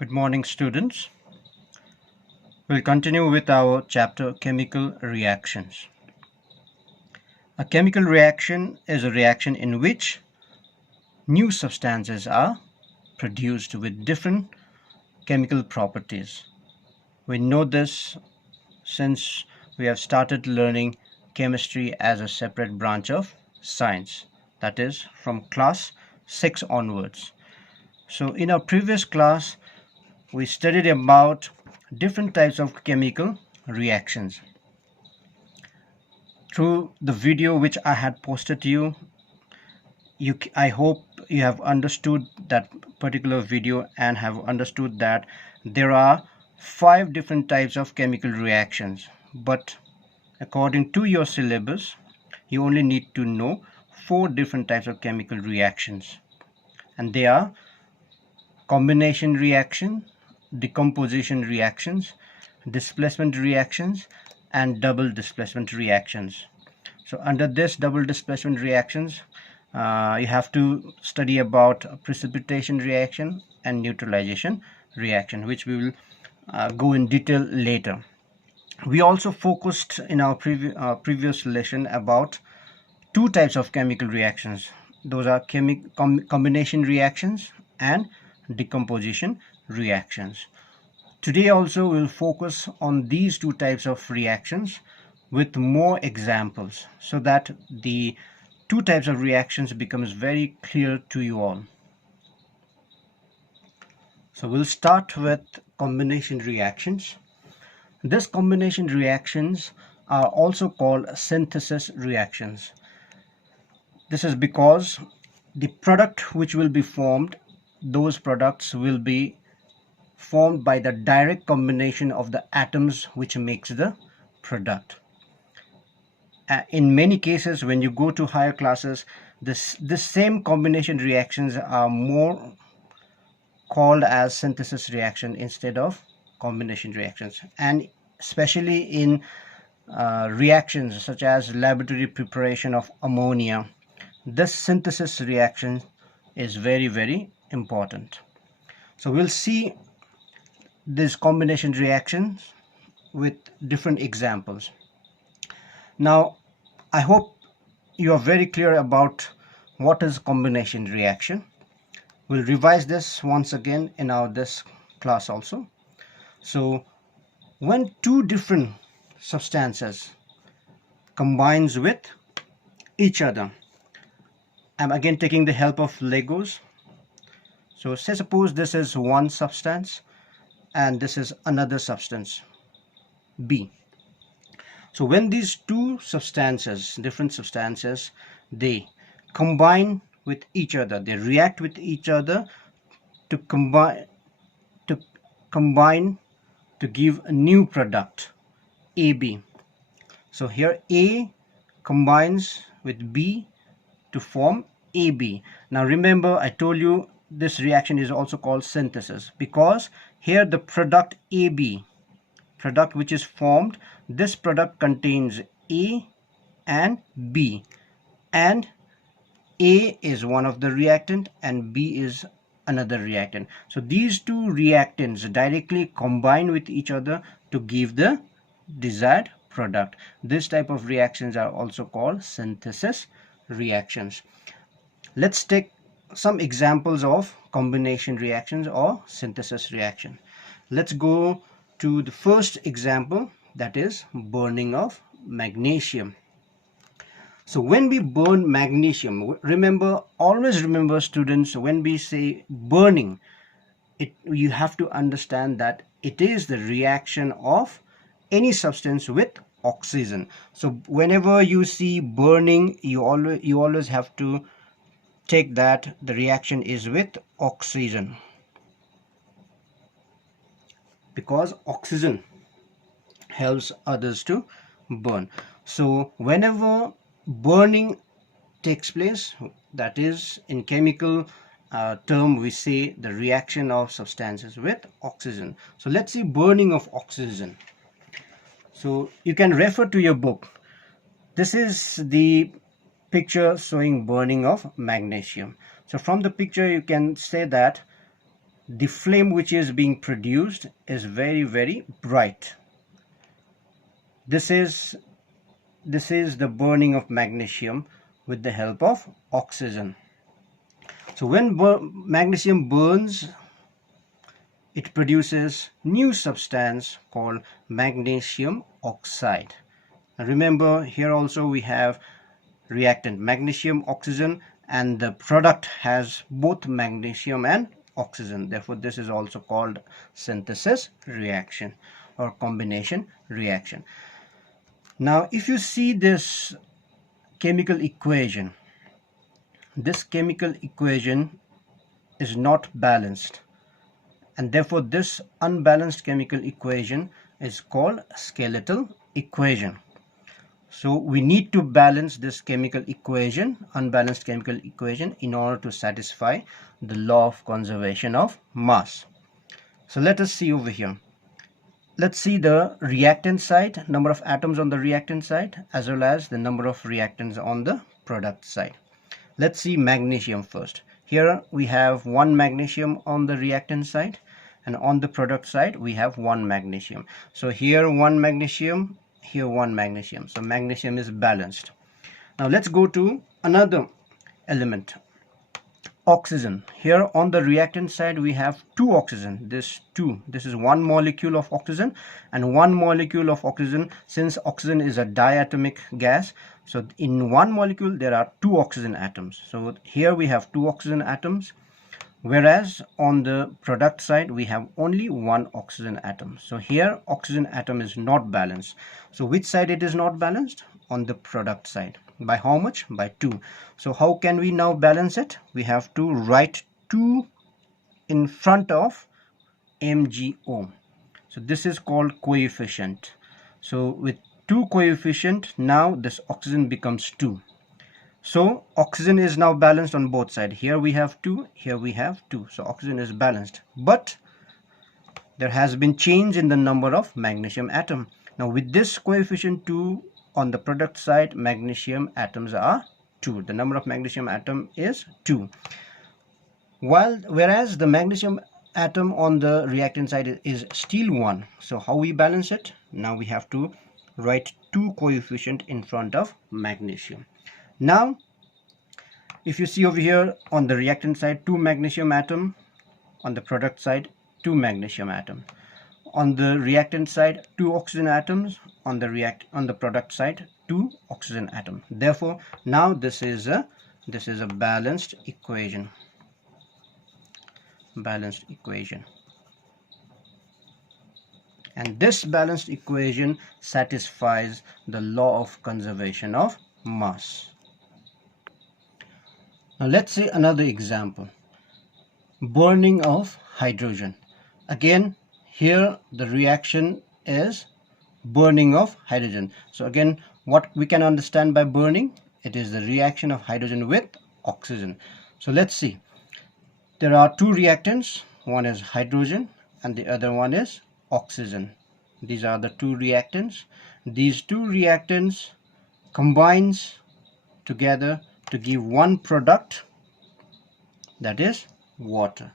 Good morning, students. We'll continue with our chapter Chemical Reactions. A chemical reaction is a reaction in which new substances are produced with different chemical properties. We know this since we have started learning chemistry as a separate branch of science, that is, from class 6 onwards. So, in our previous class, we studied about different types of chemical reactions. Through the video which I had posted to you, I hope you have understood that particular video and have understood that there are 5 different types of chemical reactions, but according to your syllabus you only need to know 4 different types of chemical reactions, and they are combination reaction, decomposition reactions, displacement reactions, and double displacement reactions. So under this double displacement reactions, you have to study about precipitation reaction and neutralization reaction, which we will go in detail later. We also focused in our previous lesson about 2 types of chemical reactions. Those are combination reactions and decomposition reactions. Today also we'll focus on these 2 types of reactions with more examples so that the 2 types of reactions becomes very clear to you all. So we'll start with combination reactions. These combination reactions are also called synthesis reactions. This is because the product which will be formed, those products will be formed by the direct combination of the atoms which makes the product. In many cases, when you go to higher classes, this same combination reactions are more called as synthesis reaction instead of combination reactions, and especially in reactions such as laboratory preparation of ammonia, this synthesis reaction is very important. So we'll see these combination reactions with different examples. Now, I hope you are very clear about what is combination reaction. We'll revise this once again in this class also. So, when 2 different substances combines with each other, I'm again taking the help of Legos. So, say suppose this is one substance and this is another substance, B. So when these 2 substances, different substances, they combine with each other, they react with each other to combine to give a new product, AB. So here A combines with B to form AB. Now remember, I told you this reaction is also called synthesis because here the product AB, product which is formed, this product contains A and B, and A is one of the reactant and B is another reactant. So these 2 reactants directly combine with each other to give the desired product. This type of reactions are also called synthesis reactions. Let's take some examples of combination reactions or synthesis reaction. Let's go to the first example, that is burning of magnesium. So when we burn magnesium, always remember students, when we say burning, you have to understand that it is the reaction of any substance with oxygen. So whenever you see burning, you always have to take that the reaction is with oxygen, because oxygen helps others to burn. So whenever burning takes place, that is in chemical term we say the reaction of substances with oxygen. So let's see burning of oxygen. So you can refer to your book. This is the picture showing burning of magnesium. So from the picture you can say that the flame which is being produced is very, very bright. This is the burning of magnesium with the help of oxygen. So when magnesium burns, it produces new substance called magnesium oxide. Now remember, here also we have reactant magnesium, oxygen, and the product has both magnesium and oxygen. Therefore this is also called synthesis reaction or combination reaction. Now if you see this chemical equation, this chemical equation is not balanced, and therefore this unbalanced chemical equation is called skeletal equation. So we need to balance this chemical equation, unbalanced chemical equation, in order to satisfy the law of conservation of mass. So let us see over here. Let's see the reactant side, number of atoms on the reactant side, as well as the number of reactants on the product side. Let's see magnesium first. Here we have one magnesium on the reactant side, and on the product side we have one magnesium. So here one magnesium, here one magnesium. So magnesium is balanced. Now let's go to another element, oxygen. Here on the reactant side we have two oxygen. This is one molecule of oxygen and one molecule of oxygen. Since oxygen is a diatomic gas, so in one molecule there are two oxygen atoms. So here we have two oxygen atoms, whereas on the product side we have only one oxygen atom. So here oxygen atom is not balanced. So which side it is not balanced? On the product side. By how much? By 2. So how can we now balance it? We have to write 2 in front of MgO. So this is called coefficient. So with 2 coefficient, now this oxygen becomes 2. So oxygen is now balanced on both sides. Here we have 2, here we have 2. So oxygen is balanced. But there has been change in the number of magnesium atom. Now with this coefficient 2 on the product side, magnesium atoms are 2. The number of magnesium atom is 2. Whereas the magnesium atom on the reactant side is still 1. So how we balance it? Now we have to write 2 coefficient in front of magnesium. Now if you see over here on the reactant side 2 magnesium atom, on the product side 2 magnesium atom, on the reactant side 2 oxygen atoms, on the product side 2 oxygen atom. Therefore now this is a balanced equation. And this balanced equation satisfies the law of conservation of mass. Now let's see another example, burning of hydrogen. Again here the reaction is burning of hydrogen. So again, what we can understand by burning, it is the reaction of hydrogen with oxygen. So let's see, there are two reactants, one is hydrogen and the other one is oxygen. These are the two reactants. These two reactants combines together to give one product, that is water.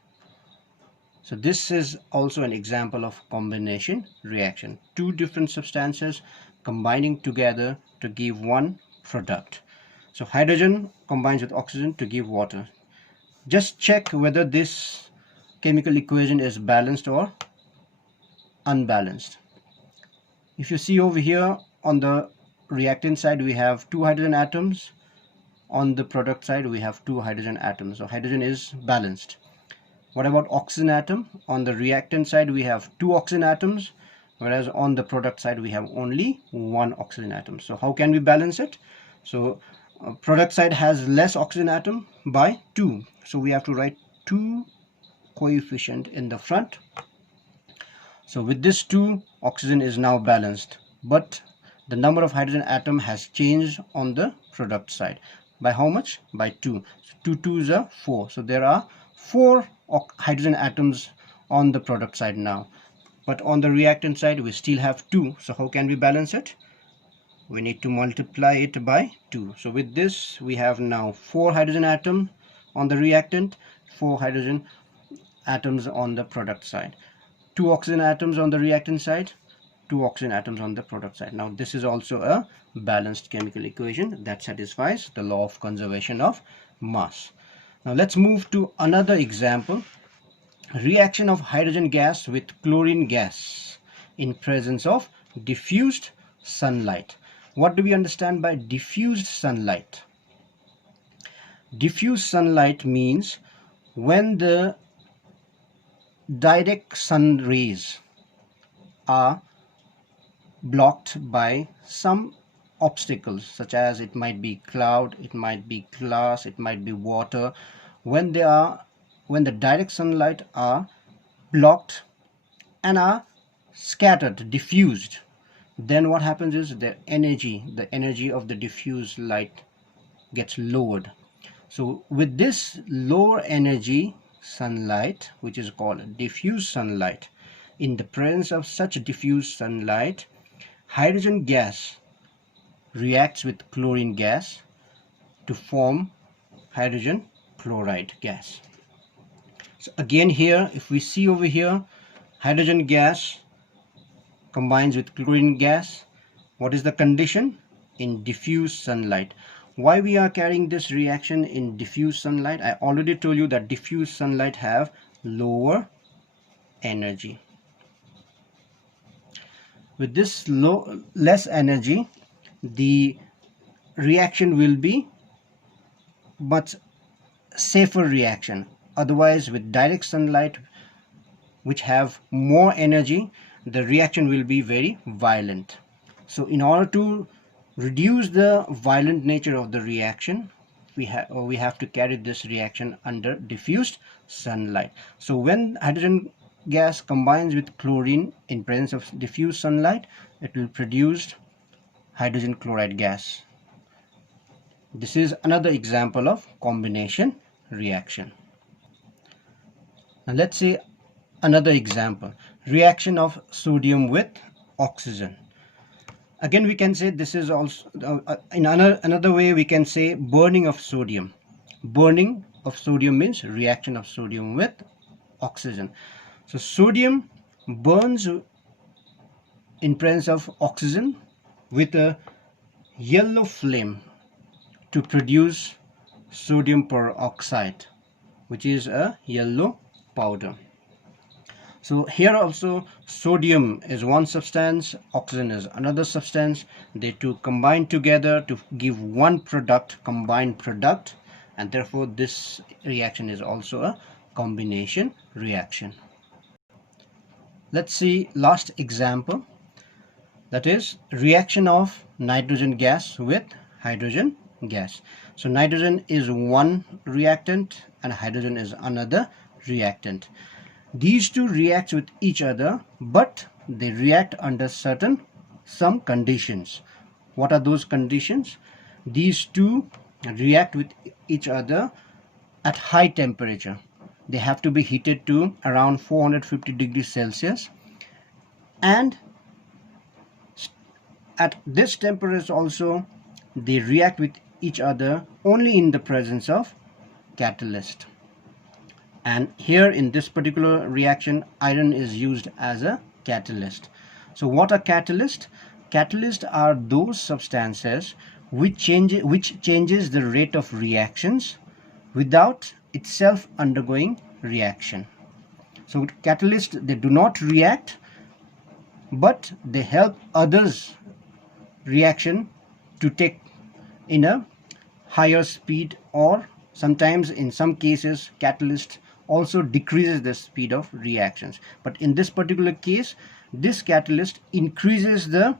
So this is also an example of combination reaction. Two different substances combining together to give one product. So hydrogen combines with oxygen to give water. Just check whether this chemical equation is balanced or unbalanced. If you see over here on the reactant side we have 2 hydrogen atoms, on the product side we have 2 hydrogen atoms. So hydrogen is balanced. What about oxygen atom? On the reactant side we have 2 oxygen atoms, whereas on the product side we have only 1 oxygen atom. So how can we balance it? So product side has less oxygen atom by 2. So we have to write 2 coefficient in the front. So with this 2, oxygen is now balanced, but the number of hydrogen atom has changed on the product side. By how much? By 2. So 2 2s are 4. So there are 4 hydrogen atoms on the product side now. But on the reactant side we still have 2. So how can we balance it? We need to multiply it by 2. So with this we have now 4 hydrogen atom on the reactant, 4 hydrogen atoms on the product side, 2 oxygen atoms on the reactant side, 2 oxygen atoms on the product side. Now this is also a balanced chemical equation that satisfies the law of conservation of mass. Now let's move to another example. Reaction of hydrogen gas with chlorine gas in presence of diffused sunlight. What do we understand by diffused sunlight? Diffused sunlight means when the direct sun rays are blocked by some obstacles, such as it might be cloud, it might be glass, it might be water. When the direct sunlight are blocked and are scattered, diffused, then what happens is the energy of the diffused light gets lowered. So with this lower energy sunlight, which is called diffuse sunlight, in the presence of such diffuse sunlight, hydrogen gas reacts with chlorine gas to form hydrogen chloride gas. So again here, if we see over here, hydrogen gas combines with chlorine gas. What is the condition? In diffuse sunlight. Why we are carrying this reaction in diffuse sunlight? I already told you that diffuse sunlight have lower energy. With this less energy, the reaction will be much safer reaction. Otherwise, with direct sunlight, which have more energy, the reaction will be very violent. So in order to reduce the violent nature of the reaction, we have to carry this reaction under diffused sunlight. So when hydrogen gas combines with chlorine in presence of diffuse sunlight, it will produce hydrogen chloride gas. This is another example of combination reaction. Now let's say another example, reaction of sodium with oxygen. Again, we can say this is also in another way we can say burning of sodium. Burning of sodium means reaction of sodium with oxygen. So sodium burns in presence of oxygen with a yellow flame to produce sodium peroxide, which is a yellow powder. So here also sodium is one substance, oxygen is another substance. They two combine together to give one product, combined product, and therefore this reaction is also a combination reaction. Let's see last example, that is reaction of nitrogen gas with hydrogen gas. So nitrogen is one reactant and hydrogen is another reactant. These two react with each other, but they react under some conditions. What are those conditions? These two react with each other at high temperature. They have to be heated to around 450 degrees Celsius, and at this temperature also they react with each other only in the presence of catalyst. And here in this particular reaction, iron is used as a catalyst. So what are catalysts? Catalysts are those substances which changes the rate of reactions without itself undergoing reaction. So catalysts, they do not react, but they help others reaction to take in a higher speed, or sometimes in some cases catalyst also decreases the speed of reactions. But in this particular case, this catalyst increases the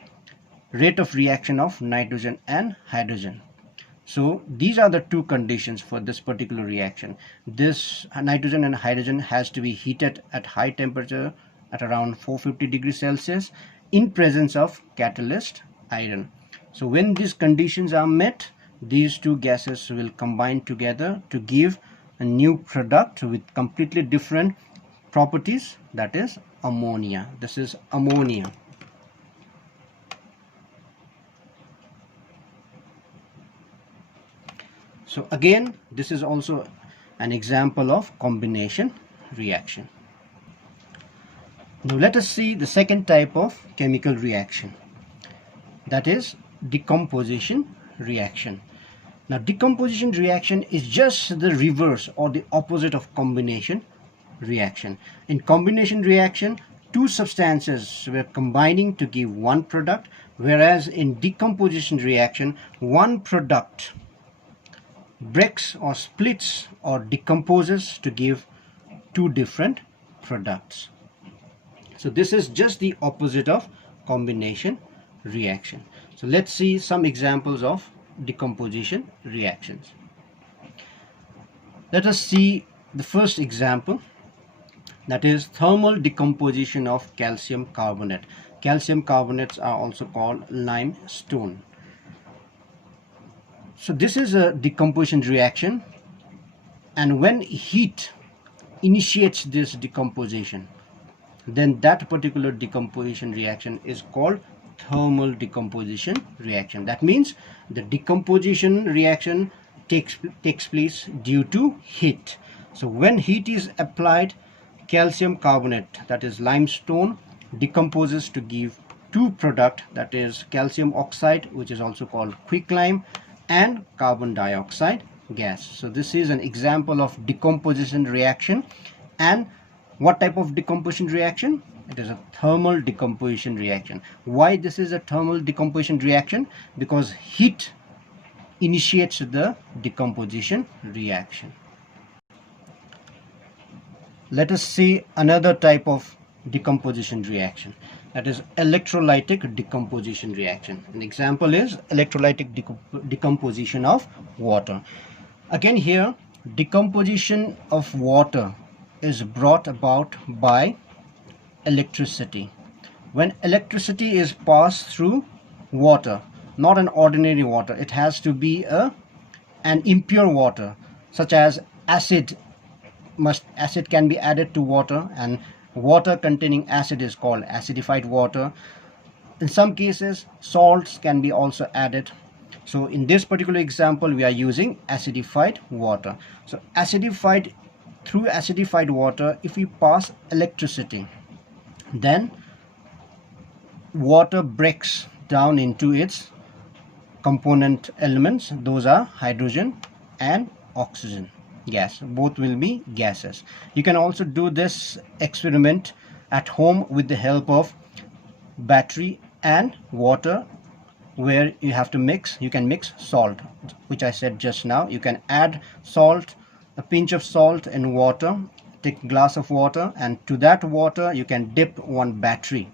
rate of reaction of nitrogen and hydrogen. So these are the two conditions for this particular reaction. This nitrogen and hydrogen has to be heated at high temperature at around 450 degrees Celsius in presence of catalyst iron. So when these conditions are met, these two gases will combine together to give a new product with completely different properties, that is ammonia. This is ammonia. So again, this is also an example of combination reaction. Now let us see the second type of chemical reaction, that is decomposition reaction. Now decomposition reaction is just the reverse or the opposite of combination reaction. In combination reaction, two substances were combining to give one product, whereas in decomposition reaction, one product breaks or splits or decomposes to give two different products. So this is just the opposite of combination reaction. So let's see some examples of decomposition reactions. Let us see the first example, that is thermal decomposition of calcium carbonate. Calcium carbonates are also called limestone. So this is a decomposition reaction, and when heat initiates this decomposition, then that particular decomposition reaction is called thermal decomposition reaction. That means the decomposition reaction takes place due to heat. So when heat is applied, calcium carbonate, that is limestone, decomposes to give two products, that is calcium oxide, which is also called quicklime, and carbon dioxide gas. So this is an example of decomposition reaction. And what type of decomposition reaction? It is a thermal decomposition reaction. Why this is a thermal decomposition reaction? Because heat initiates the decomposition reaction. Let us see another type of decomposition reaction, that is electrolytic decomposition reaction. An example is electrolytic decomposition of water. Again here, decomposition of water is brought about by electricity. When electricity is passed through water, not an ordinary water, it has to be an impure water, such as acid. Acid can be added to water, and water containing acid is called acidified water. In some cases, salts can be also added. So in this particular example, we are using acidified water. So through acidified water, if we pass electricity, then water breaks down into its component elements. Those are hydrogen and oxygen gas. Both will be gases. You can also do this experiment at home with the help of battery and water, where you have to mix. You can mix salt, which I said just now. You can add salt, a pinch of salt in water, take a glass of water, and to that water you can dip one battery.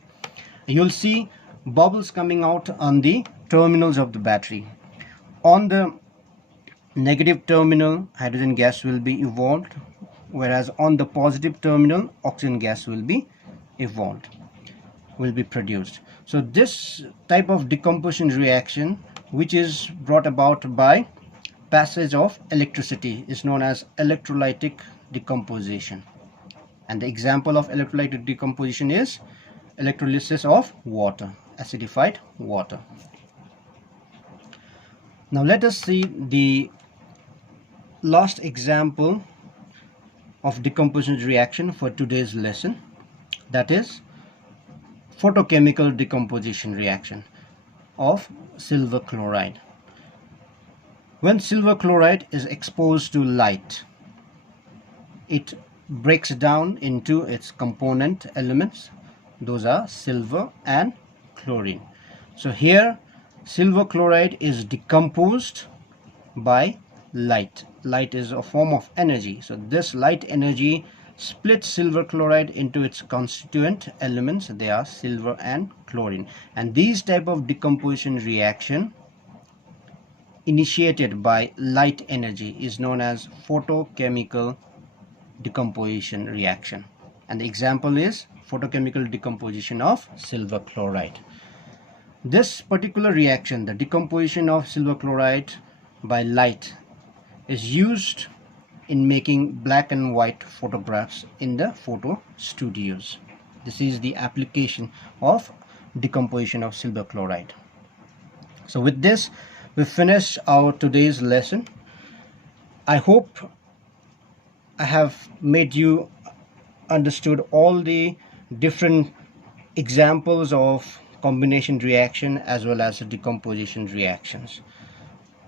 You'll see bubbles coming out on the terminals of the battery. On the negative terminal, hydrogen gas will be evolved, whereas on the positive terminal, oxygen gas will be produced. So this type of decomposition reaction, which is brought about by passage of electricity, is known as electrolytic decomposition. And the example of electrolytic decomposition is electrolysis of water, acidified water. Now let us see the last example of decomposition reaction for today's lesson, that is photochemical decomposition reaction of silver chloride. When silver chloride is exposed to light, it breaks down into its component elements. Those are silver and chlorine. So here silver chloride is decomposed by light. Light is a form of energy. So this light energy splits silver chloride into its constituent elements. They are silver and chlorine. And these type of decomposition reaction initiated by light energy is known as photochemical decomposition reaction. And the example is photochemical decomposition of silver chloride. This particular reaction, the decomposition of silver chloride by light, is used in making black and white photographs in the photo studios. This is the application of decomposition of silver chloride. So with this, we finish our today's lesson. I hope I have made you understood all the different examples of combination reaction as well as decomposition reactions.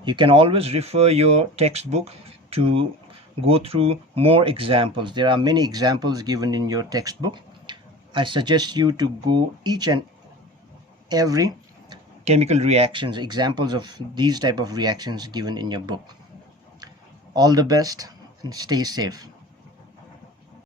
You can always refer your textbook to go through more examples. There are many examples given in your textbook. I suggest you to go each and every chemical reactions, examples of these type of reactions given in your book. All the best and stay safe.